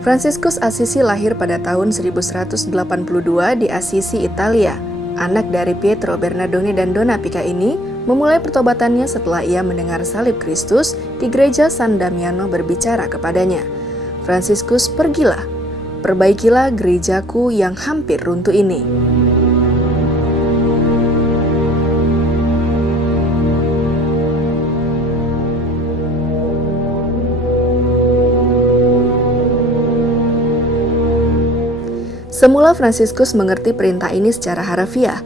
Fransiskus Assisi lahir pada tahun 1182 di Assisi, Italia. Anak dari Pietro Bernardone dan Donna Pica ini memulai pertobatannya setelah ia mendengar salib Kristus di gereja San Damiano berbicara kepadanya, "Fransiskus, pergilah, perbaikilah gerejaku yang hampir runtuh ini." Semula Fransiskus mengerti perintah ini secara harafiah,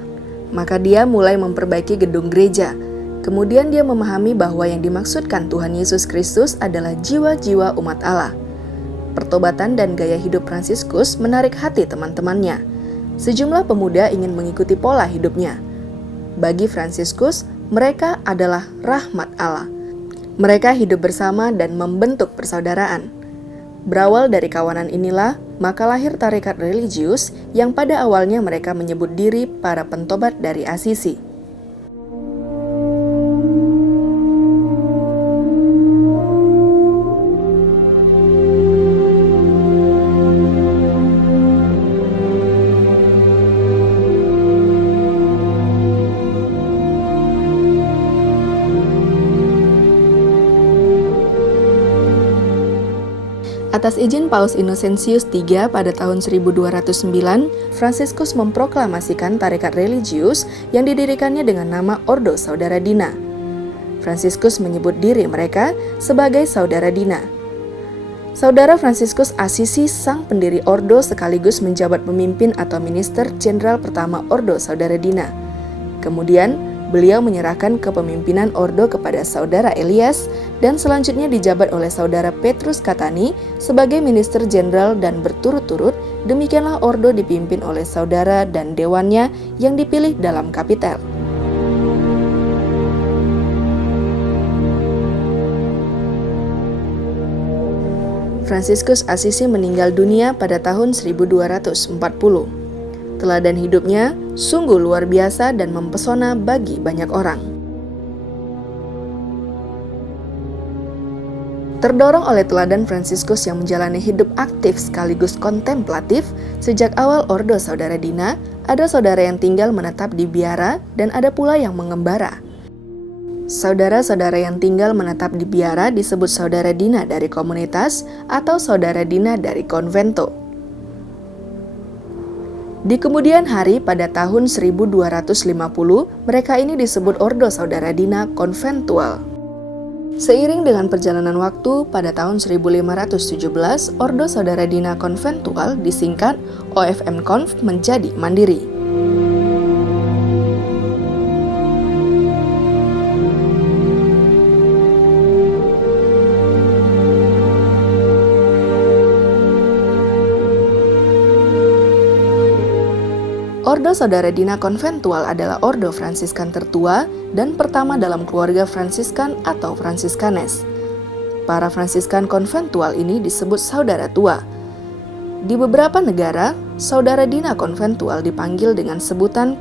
maka dia mulai memperbaiki gedung gereja. Kemudian dia memahami bahwa yang dimaksudkan Tuhan Yesus Kristus adalah jiwa-jiwa umat Allah. Pertobatan dan gaya hidup Fransiskus menarik hati teman-temannya. Sejumlah pemuda ingin mengikuti pola hidupnya. Bagi Fransiskus, mereka adalah rahmat Allah. Mereka hidup bersama dan membentuk persaudaraan. Berawal dari kawanan inilah, maka lahir tarekat religius yang pada awalnya mereka menyebut diri para pentobat dari Assisi. Atas izin Paus Innocentius III pada tahun 1209, Fransiskus memproklamasikan tarekat religius yang didirikannya dengan nama Ordo Saudara Dina. Fransiskus menyebut diri mereka sebagai Saudara Dina. Saudara Fransiskus Assisi, sang pendiri Ordo, sekaligus menjabat pemimpin atau minister jenderal pertama Ordo Saudara Dina. Kemudian, beliau menyerahkan kepemimpinan Ordo kepada Saudara Elias dan selanjutnya dijabat oleh Saudara Petrus Catani sebagai minister jenderal, dan berturut-turut demikianlah Ordo dipimpin oleh saudara dan dewannya yang dipilih dalam kapitel. Fransiskus Assisi meninggal dunia pada tahun 1240. Teladan hidupnya sungguh luar biasa dan mempesona bagi banyak orang. Terdorong oleh teladan Fransiskus yang menjalani hidup aktif sekaligus kontemplatif, sejak awal Ordo Saudara Dina, ada saudara yang tinggal menetap di biara dan ada pula yang mengembara. Saudara-saudara yang tinggal menetap di biara disebut Saudara Dina dari komunitas atau Saudara Dina dari konvento. Di kemudian hari pada tahun 1250, mereka ini disebut Ordo Saudara Dina Konventual. Seiring dengan perjalanan waktu, pada tahun 1517, Ordo Saudara Dina Konventual disingkat OFM Conv menjadi mandiri. Ordo Saudara Dina Konventual adalah ordo Fransiskan tertua dan pertama dalam keluarga Fransiskan atau Fransiskanes. Para Fransiskan konventual ini disebut saudara tua. Di beberapa negara, Saudara Dina Konventual dipanggil dengan sebutan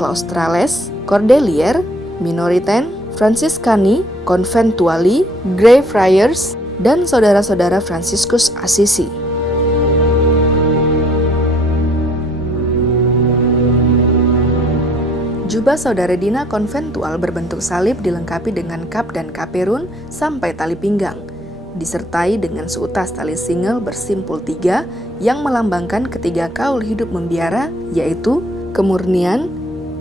Claustrales, Cordelier, Minoriten, Franciscani, Conventuali, Grey Friars, dan saudara-saudara Fransiskus Assisi. Jubah Saudara Dina Konventual berbentuk salib dilengkapi dengan kap dan kaperun sampai tali pinggang, disertai dengan seutas tali single bersimpul 3 yang melambangkan ketiga kaul hidup membiara, yaitu kemurnian,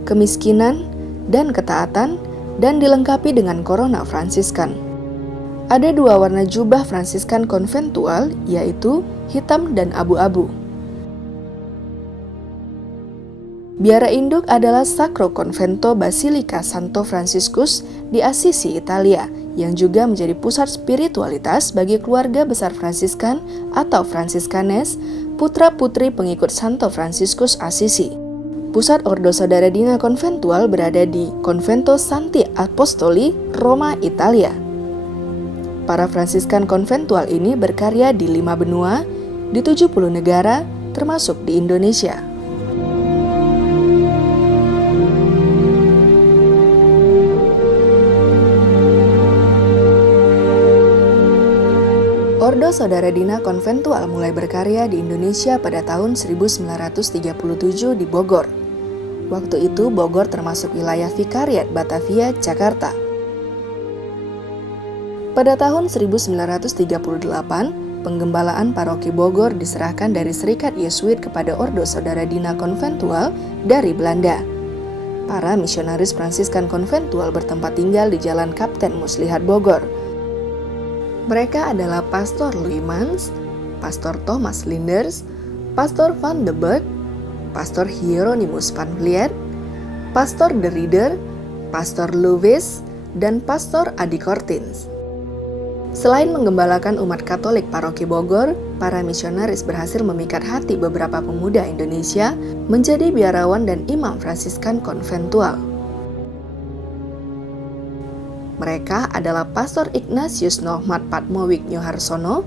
kemiskinan, dan ketaatan, dan dilengkapi dengan korona Fransiskan. Ada 2 warna jubah Fransiskan konventual, yaitu hitam dan abu-abu. Biara induk adalah Sacro Convento Basilica Santo Franciscus di Assisi, Italia, yang juga menjadi pusat spiritualitas bagi keluarga besar Fransiskan atau Fransiskanes, putra-putri pengikut Santo Franciscus Assisi. Pusat Ordo Saudara Dina Konventual berada di Convento Santi Apostoli, Roma, Italia. Para Fransiskan konventual ini berkarya di 5 benua, di 70 negara, termasuk di Indonesia. Ordo Saudara Dina Konventual mulai berkarya di Indonesia pada tahun 1937 di Bogor. Waktu itu Bogor termasuk wilayah Vikariat Batavia, Jakarta. Pada tahun 1938, penggembalaan paroki Bogor diserahkan dari Serikat Yesuit kepada Ordo Saudara Dina Konventual dari Belanda. Para misionaris Fransiskan Konventual bertempat tinggal di Jalan Kapten Muslihat Bogor. Mereka adalah Pastor Louis Mans, Pastor Thomas Linders, Pastor Van de Burg, Pastor Hieronymus van Vliet, Pastor de Ridder, Pastor Louvis, dan Pastor Adi Kortins. Selain menggembalakan umat Katolik paroki Bogor, para misionaris berhasil memikat hati beberapa pemuda Indonesia menjadi biarawan dan imam Fransiskan konventual. Mereka adalah Pastor Ignatius Nohmat Patmowik Nyoharsono,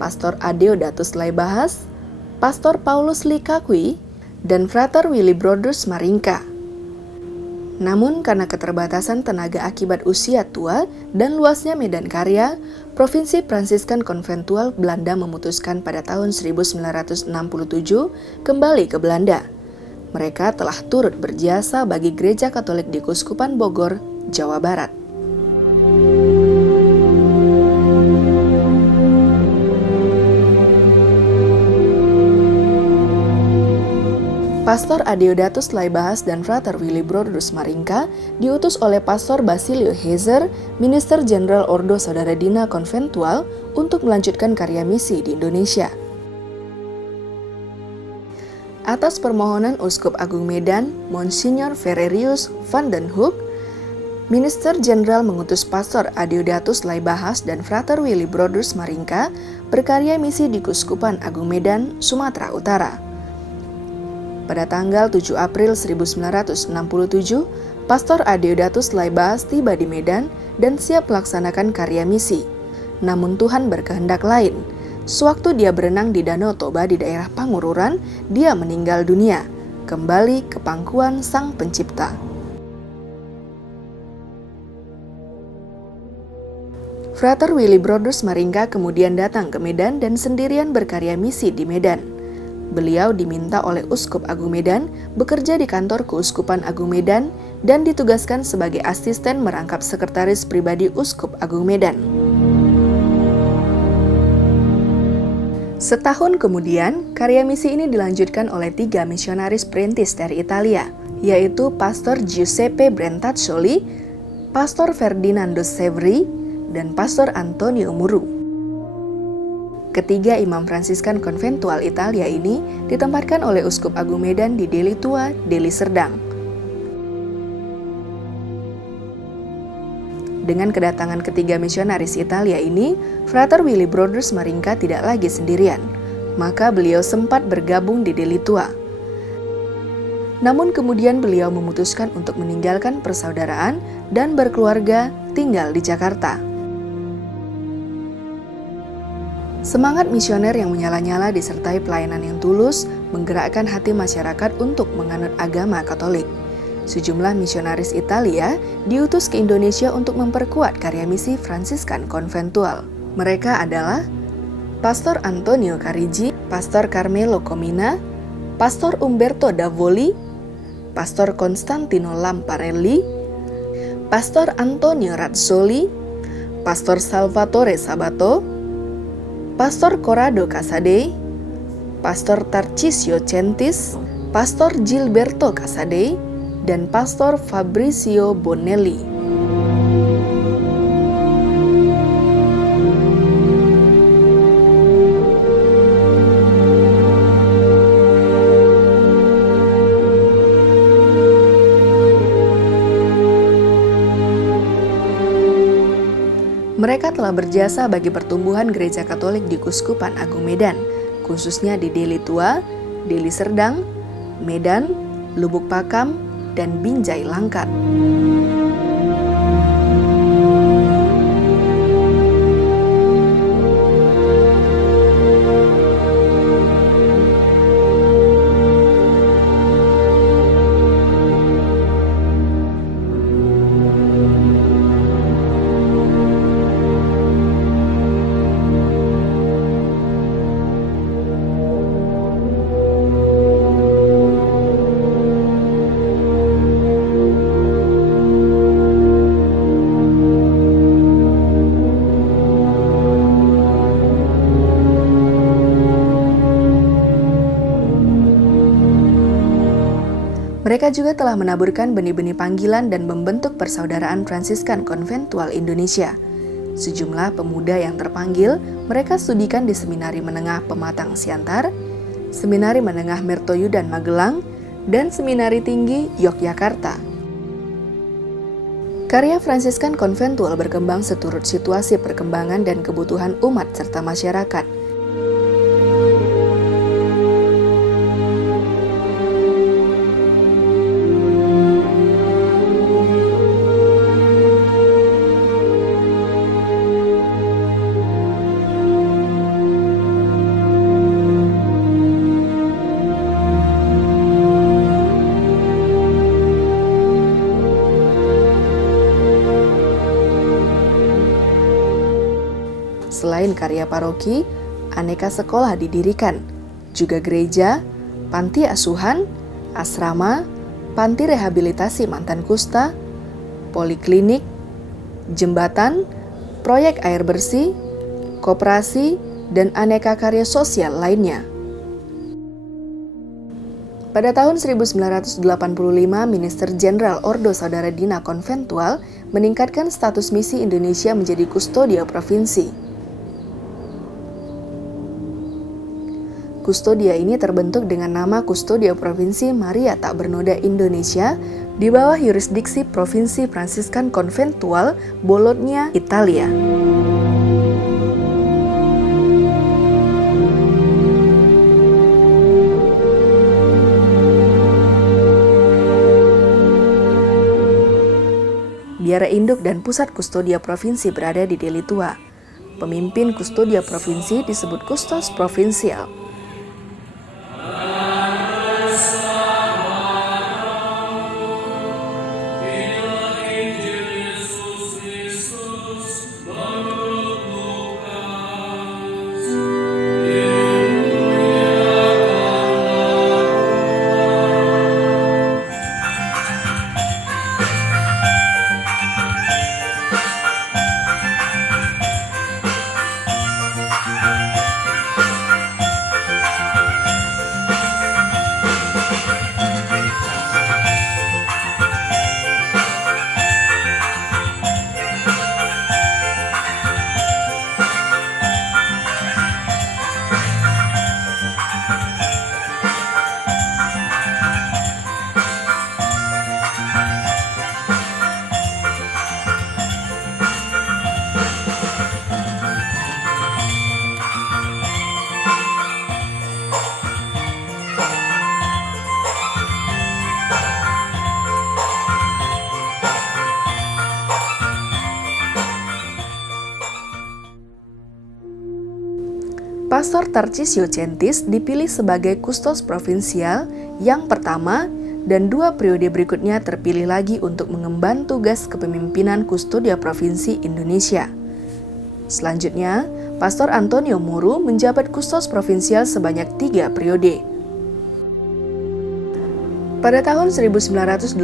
Pastor Adeodatus Laibahas, Pastor Paulus Likakwi, dan Frater Willy Broders Maringka. Namun karena keterbatasan tenaga akibat usia tua dan luasnya medan karya, Provinsi Fransiskan Konventual Belanda memutuskan pada tahun 1967 kembali ke Belanda. Mereka telah turut berjasa bagi Gereja Katolik di Keuskupan Bogor, Jawa Barat. Pastor Adeodatus Laibahas dan Frater Willy Broders Maringka diutus oleh Pastor Basilio Heiser, Minister Jenderal Ordo Saudara Dina Konventual, untuk melanjutkan karya misi di Indonesia. Atas permohonan Uskup Agung Medan, Monsignor Ferrerius van den Hoek, Minister Jenderal mengutus Pastor Adeodatus Laibahas dan Frater Willy Broders Maringka berkarya misi di Keuskupan Agung Medan, Sumatera Utara. Pada tanggal 7 April 1967, Pastor Adeodatus Laibahas tiba di Medan dan siap melaksanakan karya misi. Namun Tuhan berkehendak lain. Sewaktu dia berenang di Danau Toba di daerah Pangururan, dia meninggal dunia, kembali ke pangkuan Sang Pencipta. Frater Willy Broders Maringka kemudian datang ke Medan dan sendirian berkarya misi di Medan. Beliau diminta oleh Uskup Agung Medan bekerja di kantor Keuskupan Agung Medan dan ditugaskan sebagai asisten merangkap sekretaris pribadi Uskup Agung Medan. Setahun kemudian, karya misi ini dilanjutkan oleh 3 misionaris perintis dari Italia, yaitu Pastor Giuseppe Brentaccioli, Pastor Ferdinando Severi, dan Pastor Antonio Muru. Ketiga imam Fransiskan konventual Italia ini ditempatkan oleh Uskup Agung Medan di Deli Tua, Deli Serdang. Dengan kedatangan ketiga misionaris Italia ini, Frater Willy Broders Maringka tidak lagi sendirian, maka beliau sempat bergabung di Deli Tua. Namun kemudian beliau memutuskan untuk meninggalkan persaudaraan dan berkeluarga tinggal di Jakarta. Semangat misioner yang menyala-nyala disertai pelayanan yang tulus menggerakkan hati masyarakat untuk menganut agama Katolik. Sejumlah misionaris Italia diutus ke Indonesia untuk memperkuat karya misi Fransiskan konventual. Mereka adalah Pastor Antonio Carigi, Pastor Carmelo Comina, Pastor Umberto Davoli, Pastor Constantino Lamparelli, Pastor Antonio Razzoli, Pastor Salvatore Sabato, Pastor Corrado Casadei, Pastor Tarcisio Centis, Pastor Gilberto Casadei, dan Pastor Fabrizio Bonelli. Mereka telah berjasa bagi pertumbuhan Gereja Katolik di Keuskupan Agung Medan, khususnya di Deli Tua, Deli Serdang, Medan, Lubuk Pakam, dan Binjai Langkat. Mereka juga telah menaburkan benih-benih panggilan dan membentuk Persaudaraan Fransiskan Konventual Indonesia. Sejumlah pemuda yang terpanggil, mereka studikan di Seminari Menengah Pematang Siantar, Seminari Menengah Mertoyudan Magelang, dan Seminari Tinggi Yogyakarta. Karya Fransiskan Konventual berkembang seturut situasi perkembangan dan kebutuhan umat serta masyarakat. Selain karya paroki, aneka sekolah didirikan, juga gereja, panti asuhan, asrama, panti rehabilitasi mantan kusta, poliklinik, jembatan, proyek air bersih, koperasi, dan aneka karya sosial lainnya. Pada tahun 1985, Minister Jenderal Ordo Saudara Dina Konventual meningkatkan status misi Indonesia menjadi kustodia provinsi. Kustodia ini terbentuk dengan nama Kustodia Provinsi Maria Tak Bernoda Indonesia di bawah yurisdiksi Provinsi Fransiskan Konventual Bologna, Italia. Biara induk dan pusat kustodia provinsi berada di Deli Tua. Pemimpin kustodia provinsi disebut kustos provinsial. Pastor Tarcisio Centis dipilih sebagai kustos provinsial yang pertama dan 2 periode berikutnya terpilih lagi untuk mengemban tugas kepemimpinan kustodia provinsi Indonesia. Selanjutnya, Pastor Antonio Muru menjabat kustos provinsial sebanyak 3 periode. Pada tahun 1988,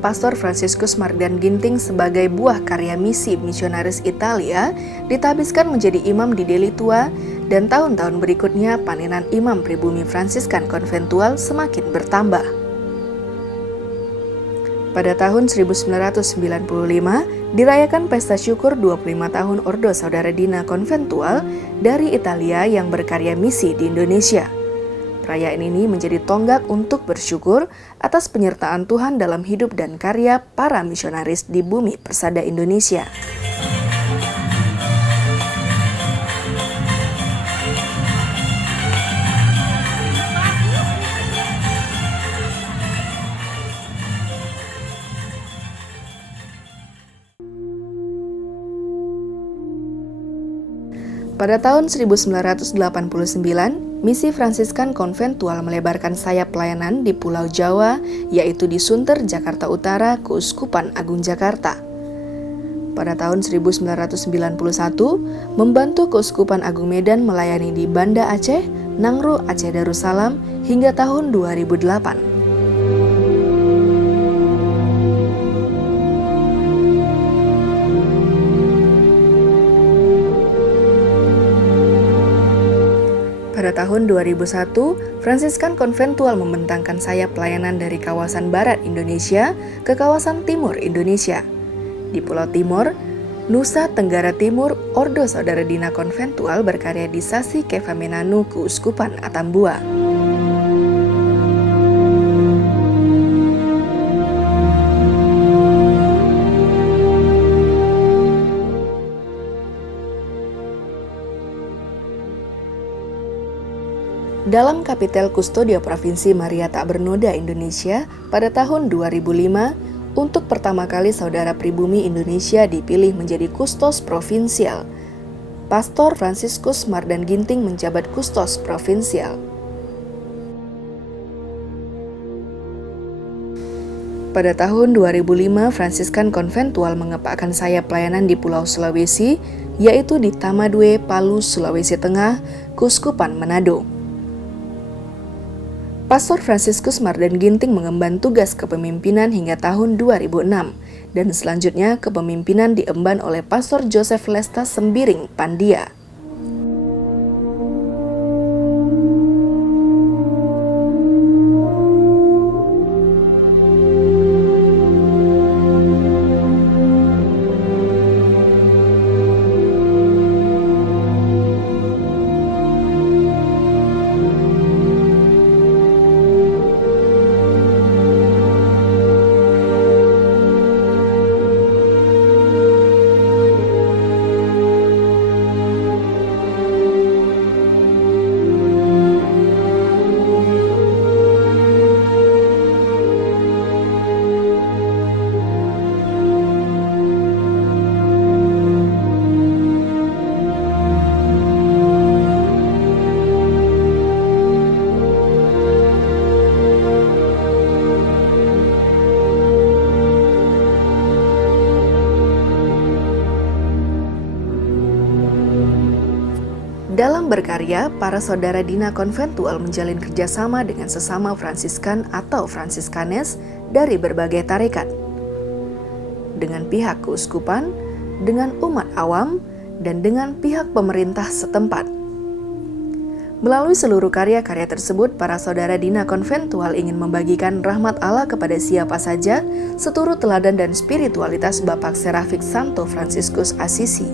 Pastor Franciscus Mardan Ginting sebagai buah karya misi misionaris Italia ditabiskan menjadi imam di Deli Tua, dan tahun-tahun berikutnya panenan imam pribumi Fransiskan Konventual semakin bertambah. Pada tahun 1995, dirayakan pesta syukur 25 tahun Ordo Saudara Dina Konventual dari Italia yang berkarya misi di Indonesia. Perayaan ini menjadi tonggak untuk bersyukur atas penyertaan Tuhan dalam hidup dan karya para misionaris di bumi persada Indonesia. Pada tahun 1989, misi Fransiskan Konventual melebarkan sayap pelayanan di Pulau Jawa, yaitu di Sunter, Jakarta Utara, Keuskupan Agung Jakarta. Pada tahun 1991, membantu Keuskupan Agung Medan melayani di Banda Aceh, Nangro, Aceh Darussalam, hingga tahun 2008. Pada tahun 2001, Fransiskan Konventual membentangkan sayap pelayanan dari kawasan barat Indonesia ke kawasan timur Indonesia. Di Pulau Timor, Nusa Tenggara Timur, Ordo Saudara Dina Konventual berkarya di Sasi Kevamenanu Keuskupan Atambua. Dalam Kapitel Kustodio Provinsi Maria Tak Bernoda Indonesia pada tahun 2005, untuk pertama kali Saudara Pribumi Indonesia dipilih menjadi kustos provinsial. Pastor Fransiskus Mardan Ginting menjabat kustos provinsial. Pada tahun 2005, Fransiskan Konventual mengepakkan sayap pelayanan di Pulau Sulawesi, yaitu di Tamadue, Palu, Sulawesi Tengah, Keuskupan Manado. Pastor Fransiskus Mardan Ginting mengemban tugas kepemimpinan hingga tahun 2006, dan selanjutnya kepemimpinan diemban oleh Pastor Joseph Lesta Sembiring Pandia. Dalam berkarya, para saudara Dina Konventual menjalin kerjasama dengan sesama Fransiskan atau Fransiskanes dari berbagai tarekat, dengan pihak keuskupan, dengan umat awam, dan dengan pihak pemerintah setempat. Melalui seluruh karya-karya tersebut, para saudara Dina Konventual ingin membagikan rahmat Allah kepada siapa saja, seturut teladan dan spiritualitas Bapak Serafik Santo Fransiskus Assisi.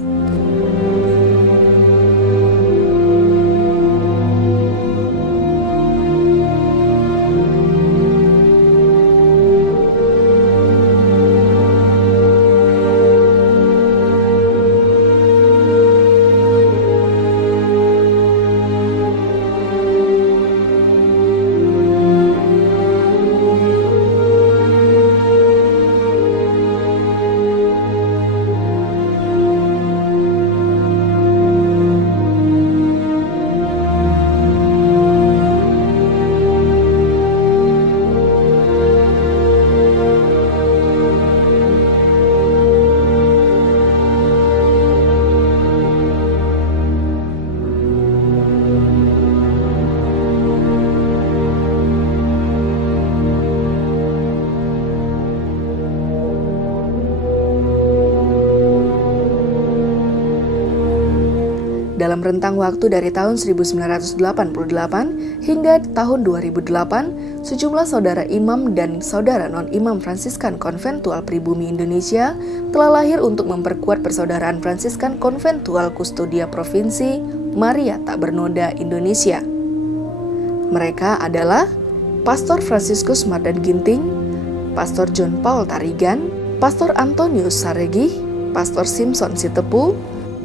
Dalam rentang waktu dari tahun 1988 hingga tahun 2008, sejumlah saudara imam dan saudara non-imam Fransiskan Konventual Pribumi Indonesia telah lahir untuk memperkuat persaudaraan Fransiskan Konventual Kustodia Provinsi Maria Tak Bernoda Indonesia. Mereka adalah Pastor Fransiskus Mardan Ginting, Pastor John Paul Tarigan, Pastor Antonius Saregi, Pastor Simpson Sitepu,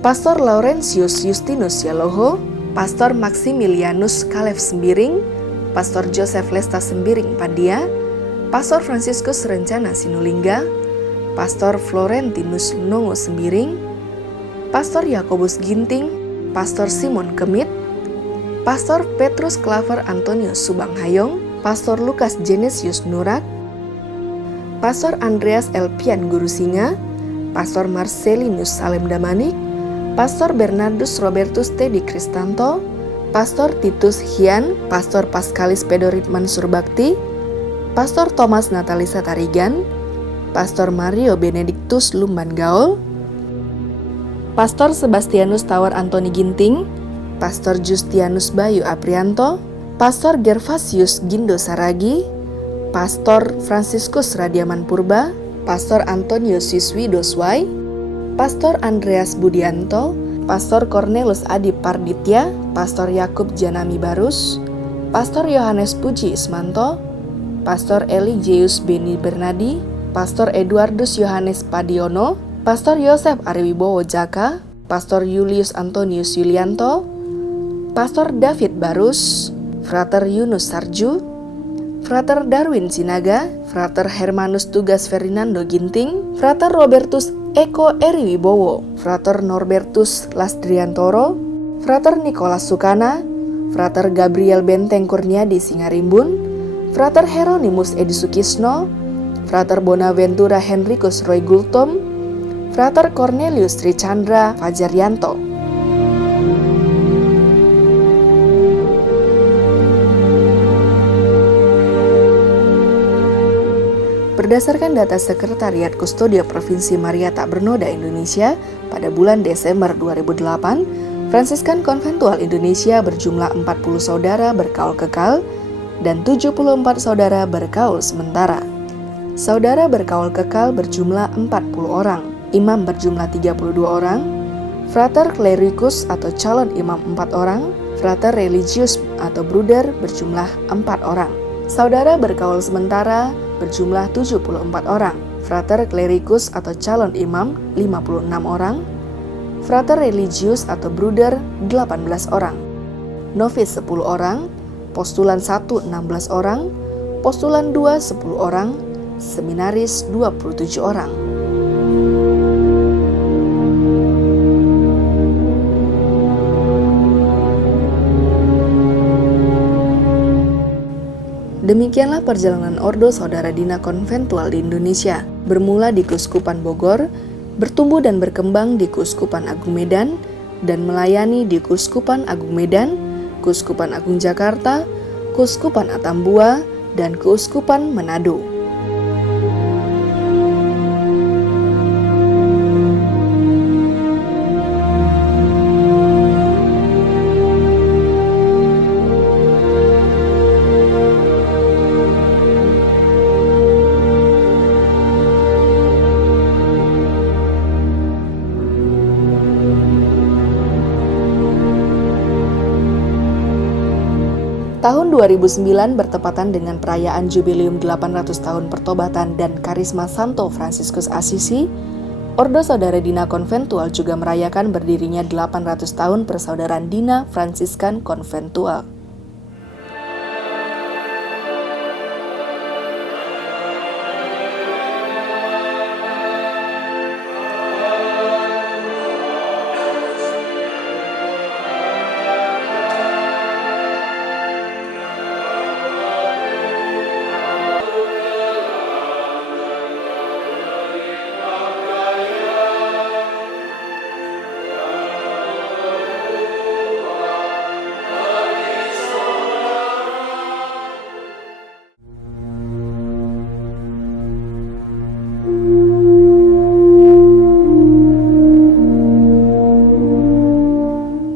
Pastor Laurentius Justinus Yaloho, Pastor Maximilianus Kalev Sembiring, Pastor Joseph Lesta Sembiring Pandia, Pastor Fransiskus Rencana Sinulingga, Pastor Florentinus Nongo Sembiring, Pastor Yakobus Ginting, Pastor Simon Kemit, Pastor Petrus Klaver Antonius Subanghayong, Pastor Lukas Genesius Nurak, Pastor Andreas Elpian Guru Singa, Pastor Marcelinus Salem Damanik, Pastor Bernardus Robertus Tedi Kristanto, Pastor Titus Hian, Pastor Paskalis Pedorit Mansur Bakti, Pastor Thomas Natalisa Tarigan, Pastor Mario Benedictus Lumban Gaul, Pastor Sebastianus Tawar Antoni Ginting, Pastor Justianus Bayu Aprianto, Pastor Gervasius Gindo Saragi, Pastor Fransiskus Radiaman Purba, Pastor Antonius Yuswi Doswai, Pastor Andreas Budianto, Pastor Cornelius Adi Parditya, Pastor Yakub Janami Barus, Pastor Yohanes Puji Ismanto, Pastor Eligius Beni Bernadi, Pastor Eduardus Yohanes Padiono, Pastor Yosef Ariwibowo Jaka, Pastor Julius Antonius Yulianto, Pastor David Barus, Frater Yunus Sarju, Frater Darwin Sinaga, Frater Hermanus Tugas Ferdinando Ginting, Frater Robertus Eko Eriwibowo, Frater Norbertus Lasdriantoro, Frater Nicholas Sukana, Frater Gabriel Benteng Kurniadi Singarimbun, Frater Hieronymus Edi Sukisno, Frater Bonaventura Henricus Roy Gultom, Frater Cornelius Trichandra Fajaryanto. Berdasarkan data Sekretariat Kustodia Provinsi Maria Tak Bernoda Indonesia, pada bulan Desember 2008, Fransiskan Konventual Indonesia berjumlah 40 saudara berkaul kekal dan 74 saudara berkaul sementara. Saudara berkaul kekal berjumlah 40 orang, imam berjumlah 32 orang, frater clericus atau calon imam 4 orang, frater religius atau bruder berjumlah 4 orang. Saudara berkaul sementara berjumlah 74 orang, frater clericus atau calon imam 56 orang, frater religius atau bruder 18 orang, novis 10 orang, postulan 1 16 orang, postulan 2 10 orang, seminaris 27 orang. Demikianlah perjalanan Ordo Saudara Dina Konventual di Indonesia, bermula di Keuskupan Bogor, bertumbuh dan berkembang di Keuskupan Agung Medan, dan melayani di Keuskupan Agung Medan, Keuskupan Agung Jakarta, Keuskupan Atambua, dan Keuskupan Manado. Tahun 2009 bertepatan dengan perayaan Jubileum 800 tahun pertobatan dan karisma Santo Fransiskus Assisi, Ordo Saudara Dina Konventual juga merayakan berdirinya 800 tahun Persaudaraan Dina Fransiskan Konventual.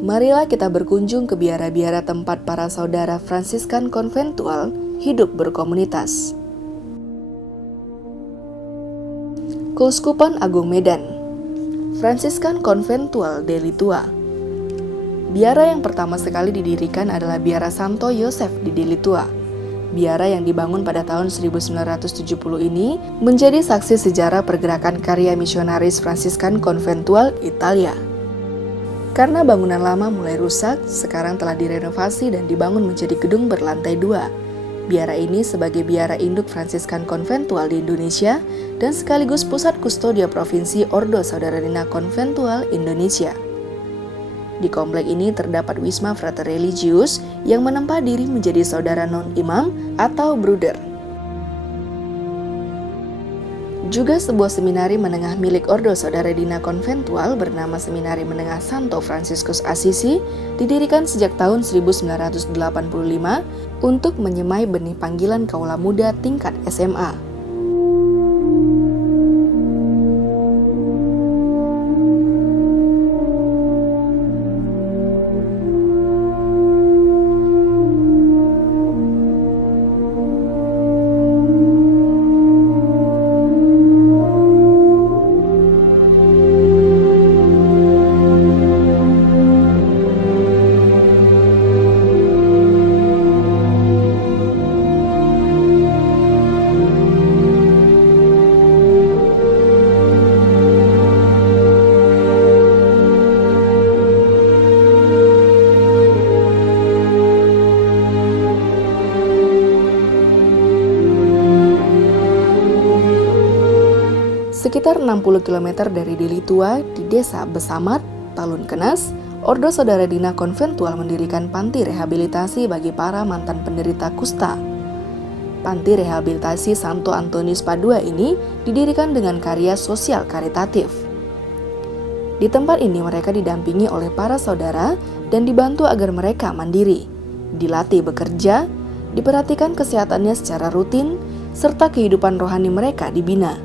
Marilah kita berkunjung ke biara-biara tempat para saudara Fransiskan Konventual hidup berkomunitas. Keuskupan Agung Medan, Fransiskan Konventual Deli Tua. Biara yang pertama sekali didirikan adalah Biara Santo Yosef di Deli Tua. Biara yang dibangun pada tahun 1970 ini menjadi saksi sejarah pergerakan karya misionaris Fransiskan Konventual Italia. Karena bangunan lama mulai rusak, sekarang telah direnovasi dan dibangun menjadi gedung berlantai 2. Biara ini sebagai biara induk Fransiskan Konventual di Indonesia dan sekaligus pusat kustodia provinsi Ordo Saudara Dina Konventual Indonesia. Di komplek ini terdapat Wisma Frater Religius yang menempa diri menjadi saudara non-imam atau bruder. Juga sebuah seminari menengah milik Ordo Saudara Dina Konventual bernama Seminari Menengah Santo Fransiskus Assisi didirikan sejak tahun 1985 untuk menyemai benih panggilan kaula muda tingkat SMA. Sekitar 60 km dari Deli Tua, di Desa Besamat, Talun Kenas, Ordo Saudara Dina Konventual mendirikan panti rehabilitasi bagi para mantan penderita kusta. Panti rehabilitasi Santo Antonius Padua ini didirikan dengan karya sosial karitatif. Di tempat ini mereka didampingi oleh para saudara dan dibantu agar mereka mandiri, dilatih bekerja, diperhatikan kesehatannya secara rutin, serta kehidupan rohani mereka dibina.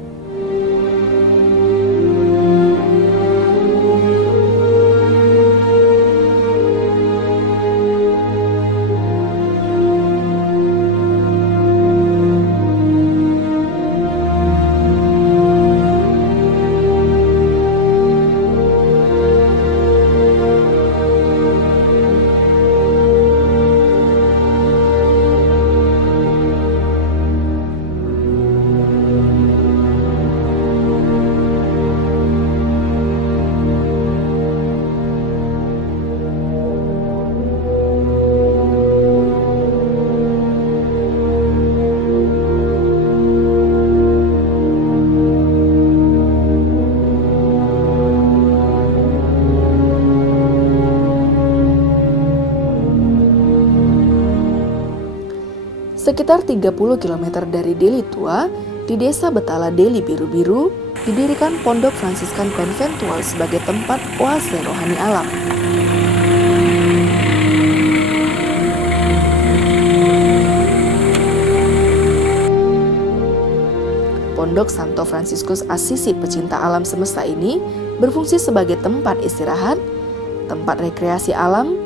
Sekitar 30 km dari Deli Tua, di Desa Betala Deli Biru-Biru, didirikan Pondok Fransiskan Konventual sebagai tempat oase rohani alam. Pondok Santo Fransiskus Assisi Pecinta Alam Semesta ini berfungsi sebagai tempat istirahat, tempat rekreasi alam,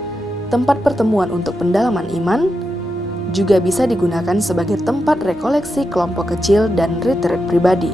tempat pertemuan untuk pendalaman iman, juga bisa digunakan sebagai tempat rekoleksi kelompok kecil dan retreat pribadi.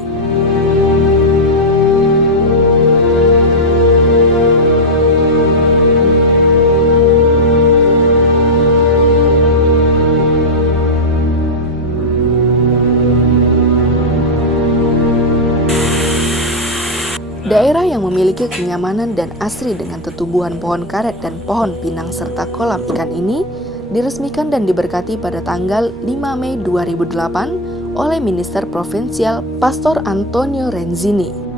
Daerah yang memiliki kenyamanan dan asri dengan tetumbuhan pohon karet dan pohon pinang serta kolam ikan ini diresmikan dan diberkati pada tanggal 5 Mei 2008 oleh Minister Provinsial Pastor Antonio Renzini.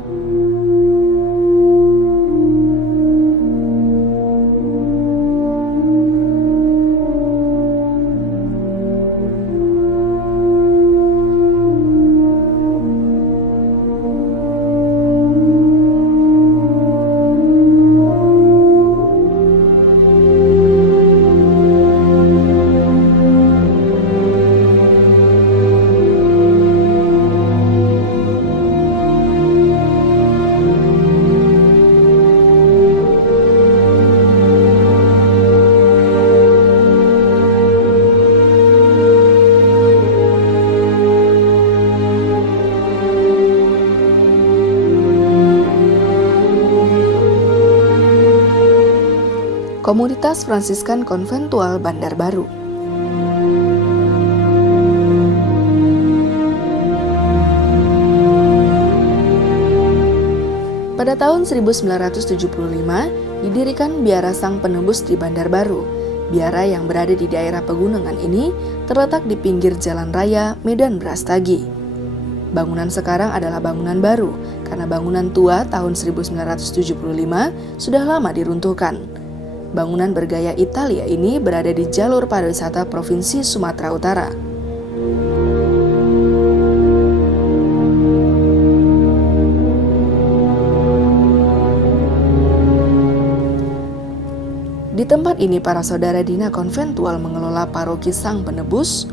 Komunitas Fransiskan Konventual Bandar Baru. Pada tahun 1975, didirikan Biara Sang Penebus di Bandar Baru. Biara yang berada di daerah pegunungan ini terletak di pinggir jalan raya Medan Brastagi. Bangunan sekarang adalah bangunan baru, karena bangunan tua tahun 1975 sudah lama diruntuhkan. Bangunan bergaya Italia ini berada di jalur pariwisata Provinsi Sumatera Utara. Di tempat ini para saudara Dina Konventual mengelola paroki Sang Penebus,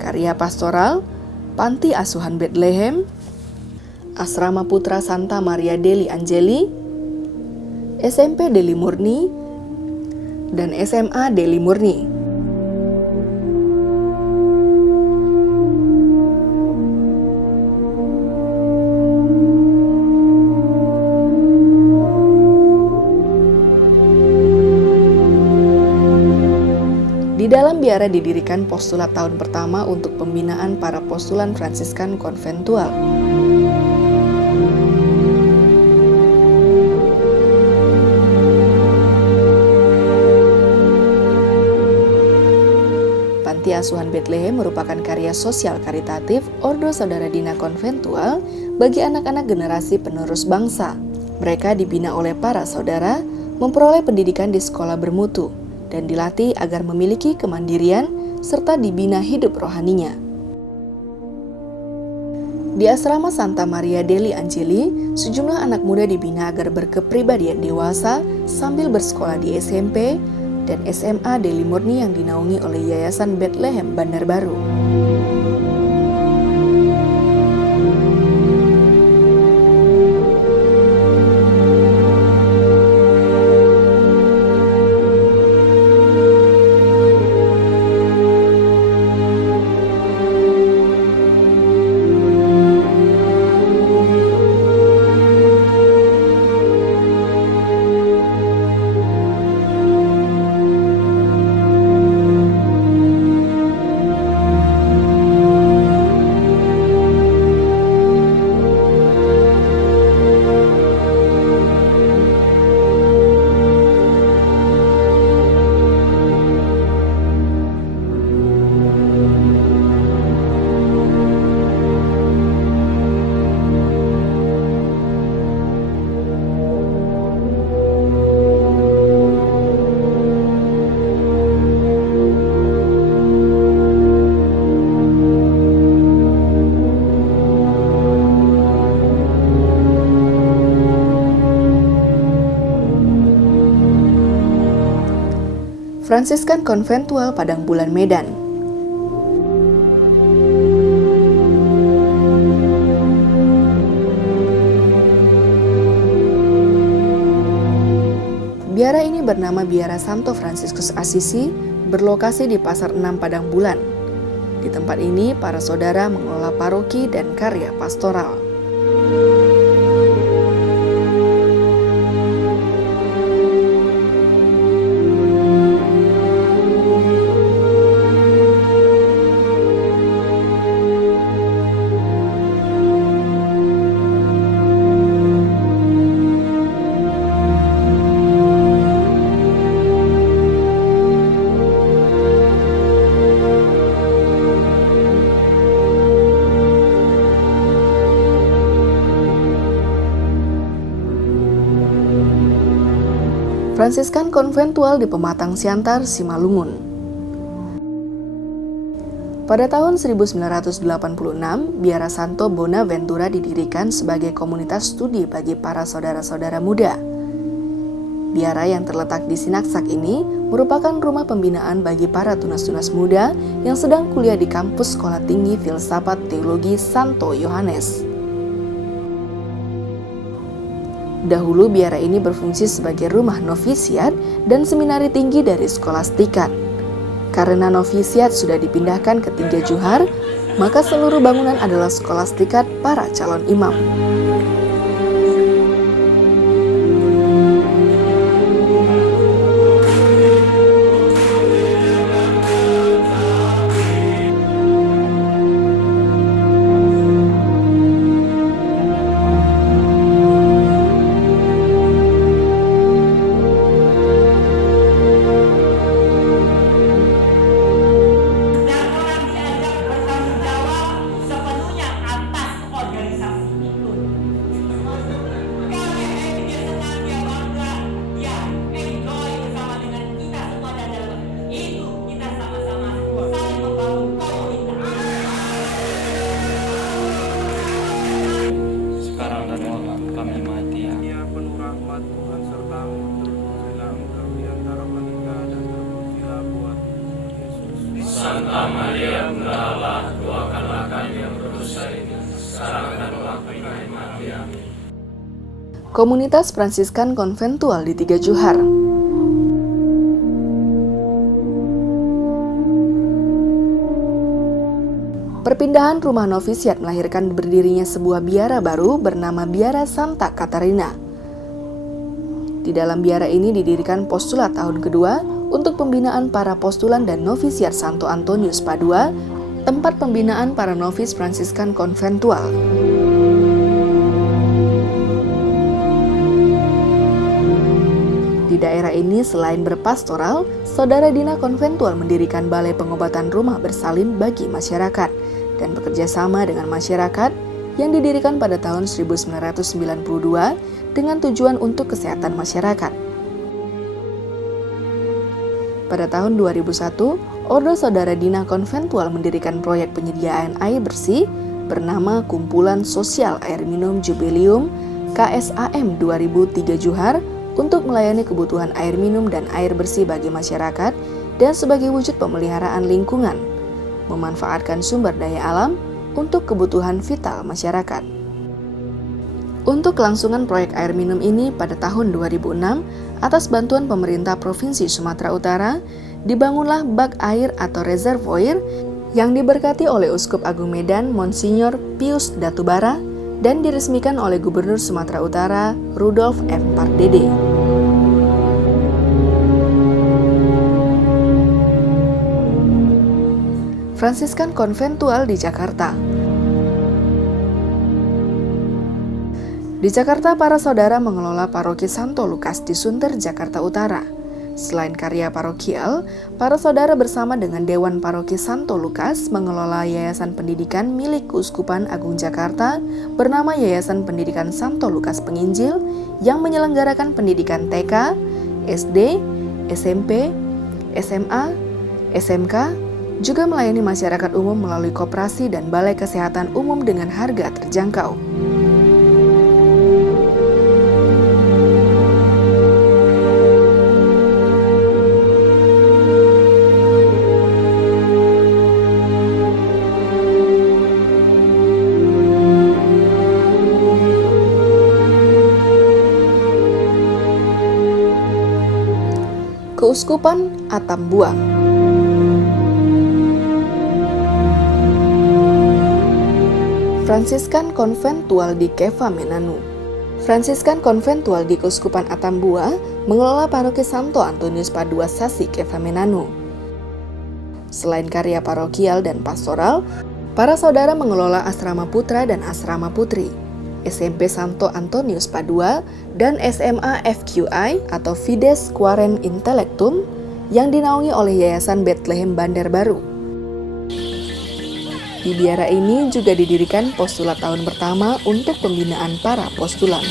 karya pastoral, panti asuhan Bethlehem, asrama putra Santa Maria degli Angeli, SMP Deli Murni, dan SMA Deli Murni. Di dalam biara didirikan postulat tahun pertama untuk pembinaan para postulan Fransiskan konventual. Panti Asuhan Bethlehem merupakan karya sosial karitatif Ordo Saudara Dina Konventual bagi anak-anak generasi penerus bangsa. Mereka dibina oleh para saudara, memperoleh pendidikan di sekolah bermutu, dan dilatih agar memiliki kemandirian serta dibina hidup rohaninya. Di asrama Santa Maria degli Angeli, sejumlah anak muda dibina agar berkepribadian dewasa sambil bersekolah di SMP dan SMA Deli Murni yang dinaungi oleh Yayasan Bethlehem Bandar Baru. Fransiskan Konventual Padang Bulan Medan. Biara ini bernama Biara Santo Fransiskus Assisi, berlokasi di Pasar 6 Padang Bulan. Di tempat ini, para saudara mengelola paroki dan karya pastoral. Fransiskan Konventual di Pematang Siantar, Simalungun. Pada tahun 1986, Biara Santo Bonaventura didirikan sebagai komunitas studi bagi para saudara-saudara muda. Biara yang terletak di Sinaksak ini merupakan rumah pembinaan bagi para tunas-tunas muda yang sedang kuliah di kampus Sekolah Tinggi Filsafat Teologi Santo Yohanes. Dahulu biara ini berfungsi sebagai rumah novisiat dan seminari tinggi dari skolastikat. Karena novisiat sudah dipindahkan ke Tiga Juhar, maka seluruh bangunan adalah skolastikat para calon imam. Santa Maria Bunda Allah, doakanlah kami yang berdosa ini, sekarang dan waktu kami mati. Amin. Komunitas Fransiskan Konventual di Tiga Juhar. Perpindahan rumah novisiat melahirkan berdirinya sebuah biara baru bernama Biara Santa Katarina. Di dalam biara ini didirikan postulat tahun kedua untuk pembinaan para postulan dan novisiat Santo Antonius Padua, tempat pembinaan para novis Fransiskan Konventual. Di daerah ini selain berpastoral, Saudara Dina Konventual mendirikan balai pengobatan rumah bersalin bagi masyarakat dan bekerja sama dengan masyarakat yang didirikan pada tahun 1992 dengan tujuan untuk kesehatan masyarakat. Pada tahun 2001, Ordo Saudara Dina Konventual mendirikan proyek penyediaan air bersih bernama Kumpulan Sosial Air Minum Jubileum KSAM 2003 Juhar untuk melayani kebutuhan air minum dan air bersih bagi masyarakat dan sebagai wujud pemeliharaan lingkungan, memanfaatkan sumber daya alam untuk kebutuhan vital masyarakat. Untuk kelangsungan proyek air minum ini pada tahun 2006, atas bantuan pemerintah Provinsi Sumatera Utara, dibangunlah bak air atau reservoir yang diberkati oleh Uskup Agung Medan Monsinyur Pius Datubara dan diresmikan oleh Gubernur Sumatera Utara Rudolf M. Pardede. Fransiskan Konventual di Jakarta. Di Jakarta, para saudara mengelola Paroki Santo Lukas di Sunter, Jakarta Utara. Selain karya parokial, para saudara bersama dengan Dewan Paroki Santo Lukas mengelola Yayasan Pendidikan milik Keuskupan Agung Jakarta bernama Yayasan Pendidikan Santo Lukas Penginjil yang menyelenggarakan pendidikan TK, SD, SMP, SMA, SMK, juga melayani masyarakat umum melalui koperasi dan balai kesehatan umum dengan harga terjangkau. Keuskupan Atambua. Fransiskan Konventual di Kefa-Menanu. Fransiskan Konventual di Keuskupan Atambua mengelola Paroki Santo Antonius Padua Sasi Kefa-Menanu. Selain karya parokial dan pastoral, para saudara mengelola asrama putra dan asrama putri, SMP Santo Antonius Padua, dan SMA FQI atau Fides Quaren Intellectum yang dinaungi oleh Yayasan Bethlehem Bandar Baru. Di biara ini juga didirikan postulat tahun pertama untuk pembinaan para postulan.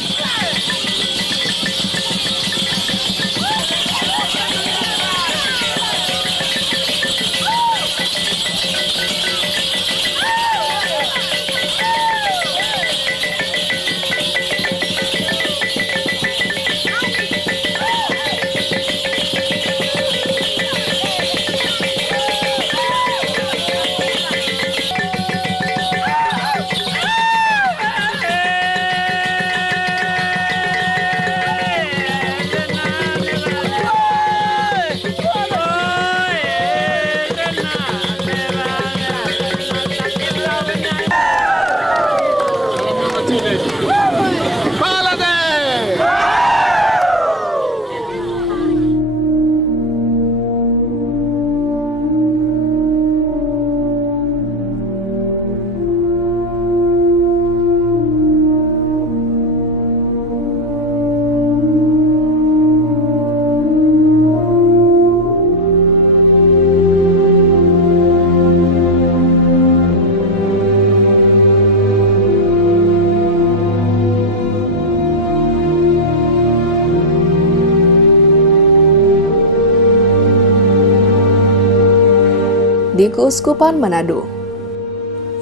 Di Keuskupan Manado.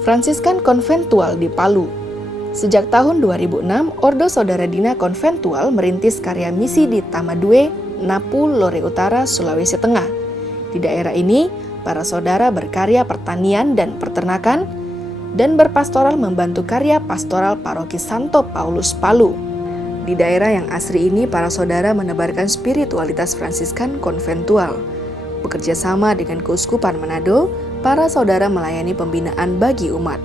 Fransiskan Konventual di Palu. Sejak tahun 2006, Ordo Saudara Dina Konventual merintis karya misi di Tamadue, Napu, Lore Utara, Sulawesi Tengah. Di daerah ini, para saudara berkarya pertanian dan peternakan dan berpastoral membantu karya pastoral Paroki Santo Paulus Palu. Di daerah yang asri ini, para saudara menebarkan spiritualitas Fransiskan Konventual. Bekerja sama dengan Keuskupan Manado, para saudara melayani pembinaan bagi umat.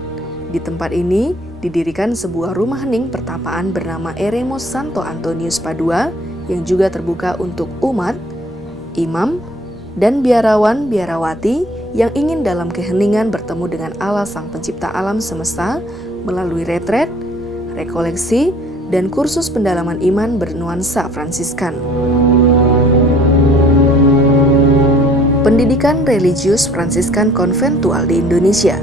Di tempat ini, didirikan sebuah rumah hening pertapaan bernama Eremos Santo Antonius Padua yang juga terbuka untuk umat, imam, dan biarawan-biarawati yang ingin dalam keheningan bertemu dengan Allah Sang Pencipta alam semesta melalui retret, rekoleksi, dan kursus pendalaman iman bernuansa Fransiskan. Pendidikan religius Fransiskan Konventual di Indonesia.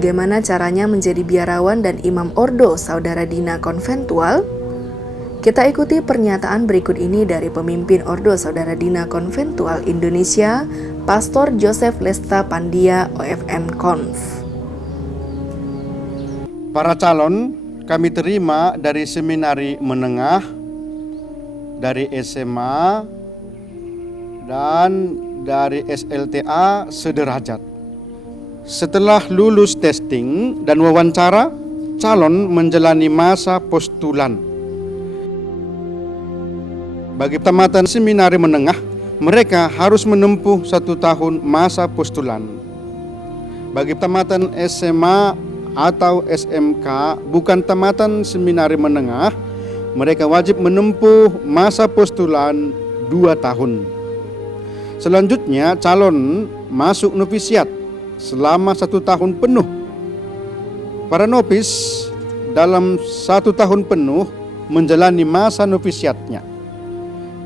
Bagaimana caranya menjadi biarawan dan imam ordo Saudara Dina Konventual? Kita ikuti pernyataan berikut ini dari pemimpin Ordo Saudara Dina Konventual Indonesia, Pastor Joseph Lesta Pandia, OFM Konf. Para calon kami terima dari seminari menengah, dari SMA, dan dari SLTA sederajat. Setelah lulus testing dan wawancara, calon menjalani masa postulan. Bagi tamatan seminari menengah, mereka harus menempuh 1 tahun masa postulan. Bagi tamatan SMA atau SMK, bukan tamatan seminari menengah, mereka wajib menempuh masa postulan 2 tahun. Selanjutnya, calon masuk novisiat selama 1 tahun penuh. Para novis dalam 1 tahun penuh menjalani masa novisiatnya.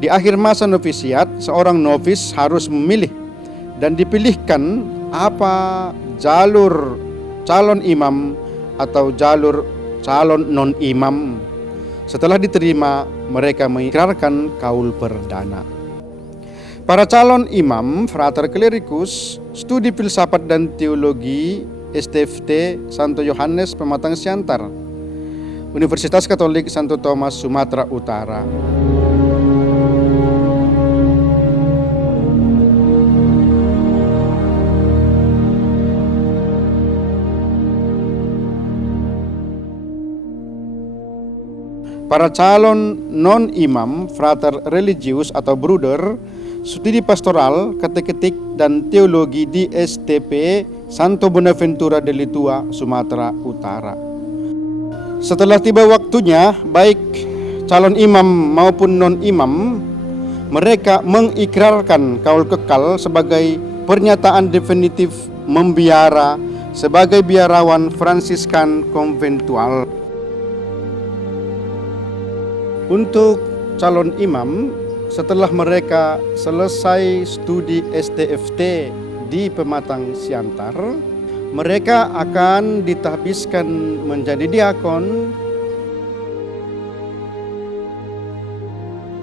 Di akhir masa novisiat, seorang novis harus memilih dan dipilihkan apa jalur calon imam atau jalur calon non-imam. Setelah diterima, mereka mengikrarkan kaul perdana. Para calon imam, frater clericus, studi filsafat dan teologi, STFT, Santo Yohanes Pematang Siantar, Universitas Katolik Santo Thomas, Sumatera Utara. Para calon non-imam, frater religius atau bruder, studi pastoral, kateketik, dan teologi di STP Santo Bonaventura de Litua, Sumatera Utara. Setelah tiba waktunya, baik calon imam maupun non-imam, mereka mengikrarkan kaul kekal sebagai pernyataan definitif membiara sebagai biarawan Fransiskan konventual. Untuk calon imam, setelah mereka selesai studi STFT di Pematang Siantar, mereka akan ditahbiskan menjadi diakon,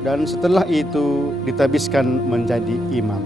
dan setelah itu ditahbiskan menjadi imam.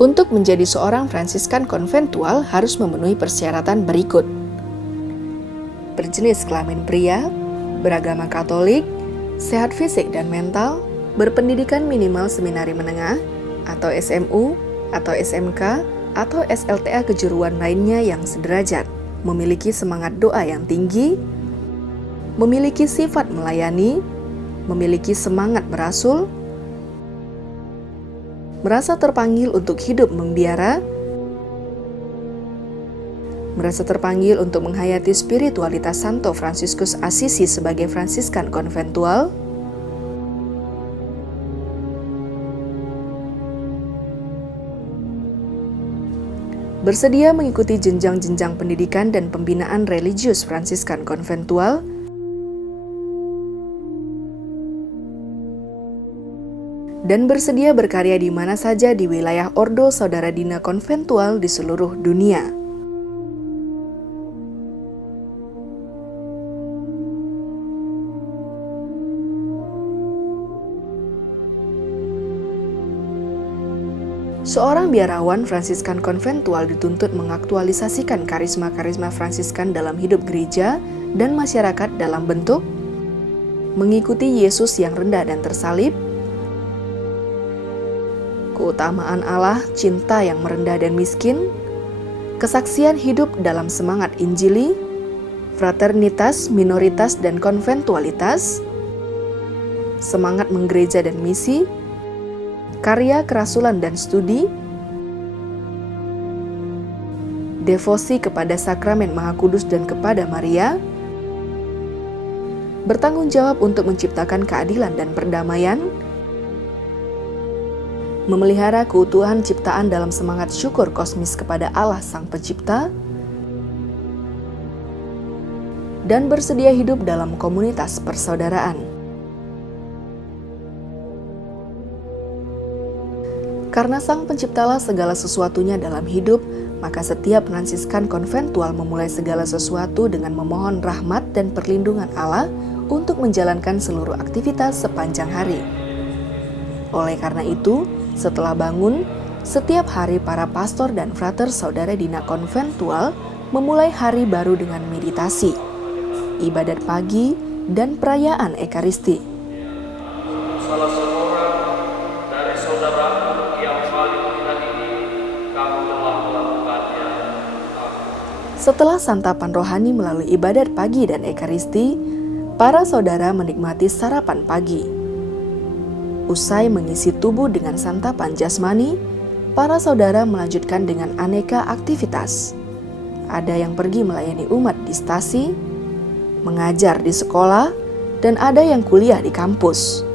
Untuk menjadi seorang Fransiskan konventual harus memenuhi persyaratan berikut: berjenis kelamin pria, beragama Katolik, sehat fisik dan mental, berpendidikan minimal seminari menengah atau SMU atau SMK atau SLTA kejuruan lainnya yang sederajat, memiliki semangat doa yang tinggi, memiliki sifat melayani, memiliki semangat berasul, merasa terpanggil untuk hidup membiara, merasa terpanggil untuk menghayati spiritualitas Santo Fransiskus Assisi sebagai Fransiskan konventual, bersedia mengikuti jenjang-jenjang pendidikan dan pembinaan religius Fransiskan konventual, dan bersedia berkarya di mana saja di wilayah Ordo Saudara Dina Konventual di seluruh dunia. Seorang biarawan Fransiskan konventual dituntut mengaktualisasikan karisma-karisma Fransiskan dalam hidup gereja dan masyarakat dalam bentuk mengikuti Yesus yang rendah dan tersalib, keutamaan Allah, cinta yang merendah dan miskin, kesaksian hidup dalam semangat Injili, fraternitas, minoritas, dan konventualitas, semangat menggereja dan misi, karya kerasulan dan studi, devosi kepada sakramen Maha Kudus dan kepada Maria, bertanggung jawab untuk menciptakan keadilan dan perdamaian, memelihara keutuhan ciptaan dalam semangat syukur kosmis kepada Allah Sang Pencipta, dan bersedia hidup dalam komunitas persaudaraan. Karena Sang Penciptalah segala sesuatunya dalam hidup, maka setiap Fransiskan konventual memulai segala sesuatu dengan memohon rahmat dan perlindungan Allah untuk menjalankan seluruh aktivitas sepanjang hari. Oleh karena itu, setelah bangun, setiap hari para pastor dan frater saudara Dina konventual memulai hari baru dengan meditasi, ibadat pagi, dan perayaan Ekaristi. Salah seorang dari saudaraku yang paling hina ini, kamu telah melakukannya. Setelah santapan rohani melalui ibadat pagi dan Ekaristi, para saudara menikmati sarapan pagi. Usai mengisi tubuh dengan santapan jasmani, para saudara melanjutkan dengan aneka aktivitas. Ada yang pergi melayani umat di stasi, mengajar di sekolah, dan ada yang kuliah di kampus.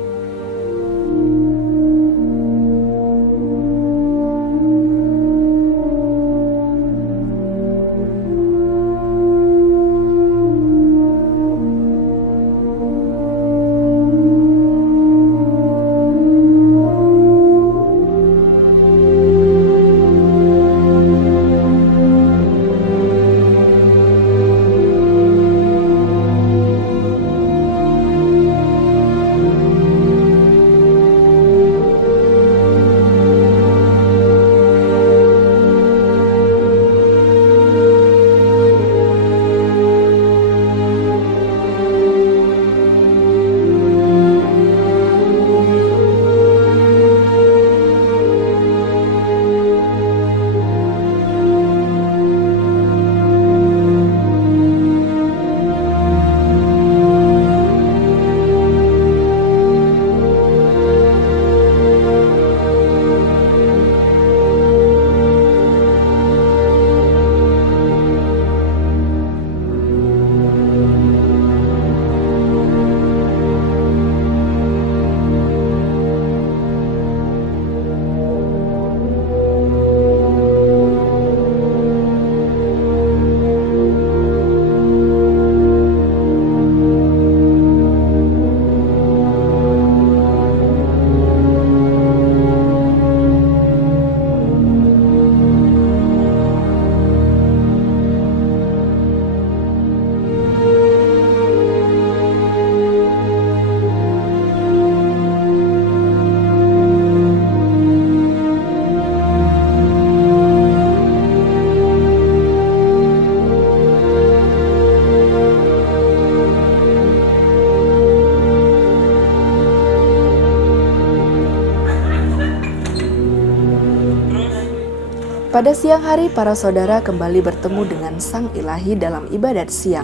Pada siang hari, para saudara kembali bertemu dengan Sang Ilahi dalam ibadat siang.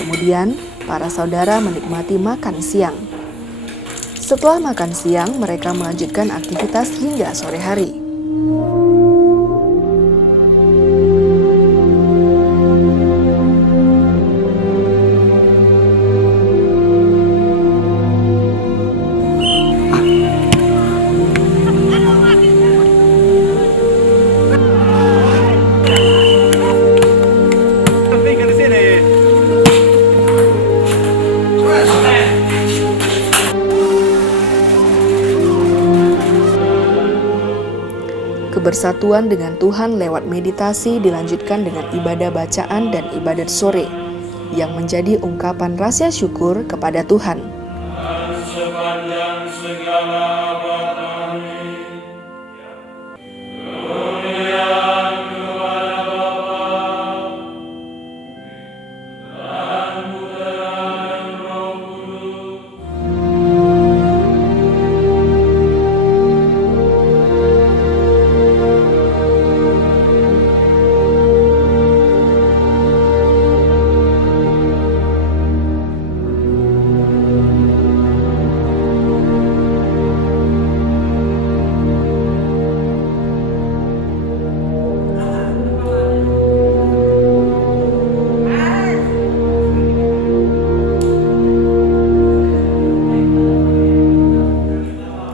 Kemudian, para saudara menikmati makan siang. Setelah makan siang, mereka melanjutkan aktivitas hingga sore hari. Kebersatuan dengan Tuhan lewat meditasi dilanjutkan dengan ibadah bacaan dan ibadat sore, yang menjadi ungkapan rasa syukur kepada Tuhan. Sepanjang segala abad, amin. Kemuliaan kepada Bapa dan Putra dan Roh Kudus.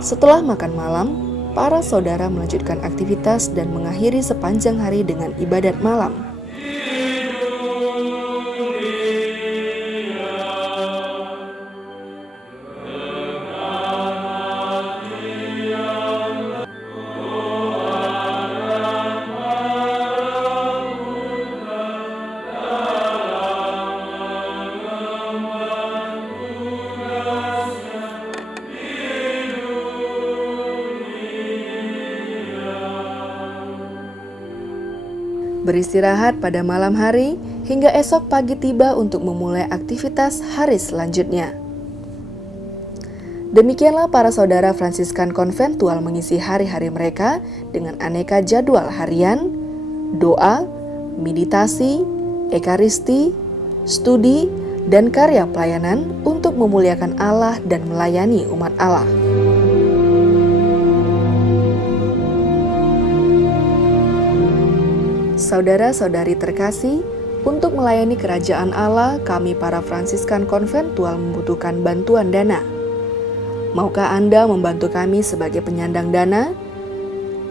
Setelah makan malam, para saudara melanjutkan aktivitas dan mengakhiri sepanjang hari dengan ibadat malam. Beristirahat pada malam hari hingga esok pagi tiba untuk memulai aktivitas hari selanjutnya. Demikianlah para saudara Fransiskan konventual mengisi hari-hari mereka dengan aneka jadwal harian, doa, meditasi, ekaristi, studi, dan karya pelayanan untuk memuliakan Allah dan melayani umat Allah. Saudara-saudari terkasih, untuk melayani kerajaan Allah, kami para Fransiskan konventual membutuhkan bantuan dana. Maukah Anda membantu kami sebagai penyandang dana?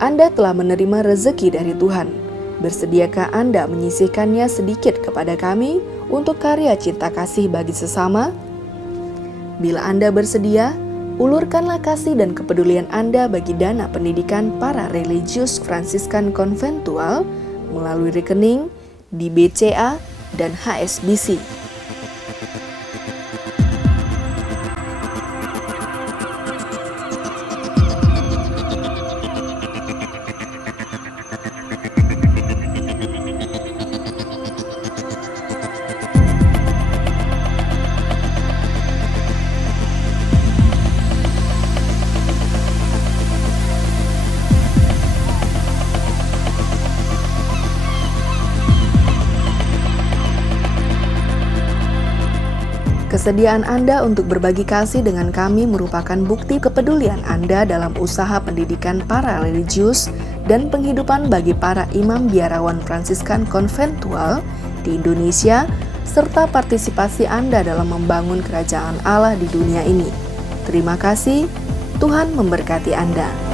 Anda telah menerima rezeki dari Tuhan. Bersediakah Anda menyisihkannya sedikit kepada kami untuk karya cinta kasih bagi sesama? Bila Anda bersedia, ulurkanlah kasih dan kepedulian Anda bagi dana pendidikan para religius Fransiskan konventual melalui rekening di BCA dan HSBC. Kesediaan Anda untuk berbagi kasih dengan kami merupakan bukti kepedulian Anda dalam usaha pendidikan para religius dan penghidupan bagi para imam biarawan Fransiskan konventual di Indonesia, serta partisipasi Anda dalam membangun kerajaan Allah di dunia ini. Terima kasih, Tuhan memberkati Anda.